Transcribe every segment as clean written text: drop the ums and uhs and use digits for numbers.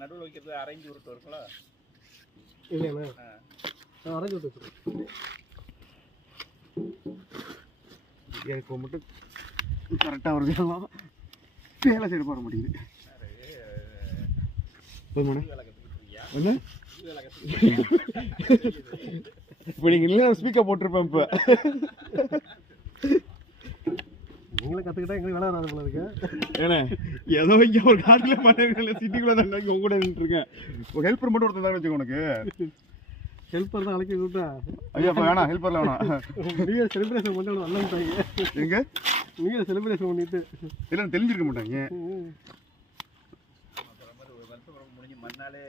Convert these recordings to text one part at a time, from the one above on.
நடுவில் வைக்கிறது அரைஞ்சு உருட்டு இருக்குங்களா? இல்லைண்ணா அரைஞ்சு விட்டு எனக்கு மட்டும் கரெக்டாக வருதுலாம் வேலை சைடு போட முடியுது. என்ன இப்போ நீங்கள் இல்லை ஸ்பீக்கர் போட்டிருப்பேன். இப்போ நீங்களும் கற்றுக்கிட்டா எங்களுக்கு வேலை வராது போல இருக்கு. ஏன்னா ஏதோ இங்கே ஒரு காட்டில் பண்ண சிட்டிக்குள்ளே தான் இங்கே உங்க கூட நின்றுருக்கேன். ஒரு ஹெல்ப்பர் மட்டும் ஒருத்தர் தான் வச்சுக்கோ. உனக்கு ஹெல்ப்பர் தான் அழைக்க விட்டா ஐயா வேணாம். ஹெல்ப்பரில் வேணாம். நியூ இயர் செலிப்ரேஷன் பண்ணி நல்ல எங்க நியூ இயர் செலிப்ரேஷன் பண்ணிட்டு எல்லாம் தெரிஞ்சிருக்க மாட்டாங்க. மண்ணாலே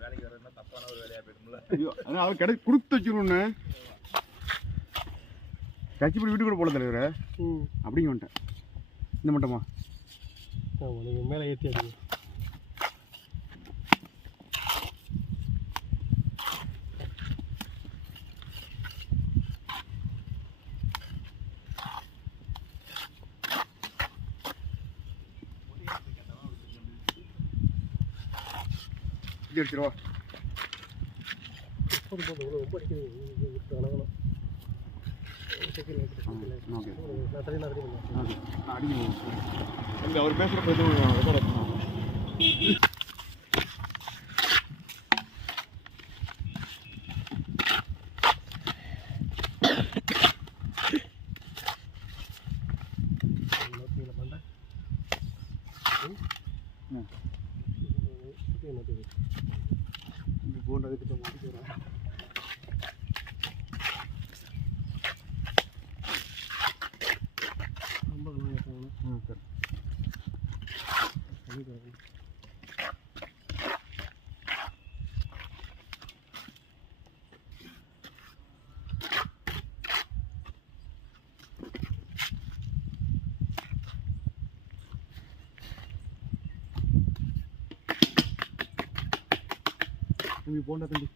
வேலைக்கு வரதுனா தப்பான ஒரு வேலையாக போயிடும்ல. ஐயோ அதான் அவர் கடை கொடுத்து வச்சிருவோன்னு கட்சிப்படி வீட்டு கூட போல தலைவர அப்படிங்க வந்துட்டேன். இந்த மட்டுமா மேலே ஏற்றி அடிங்க. அடிச்சிருவா அவர் பேசுறப்ப போன்றதுக்கு மாட்டிக்கிறேன். ரொம்ப சார் போண்டா தம்பி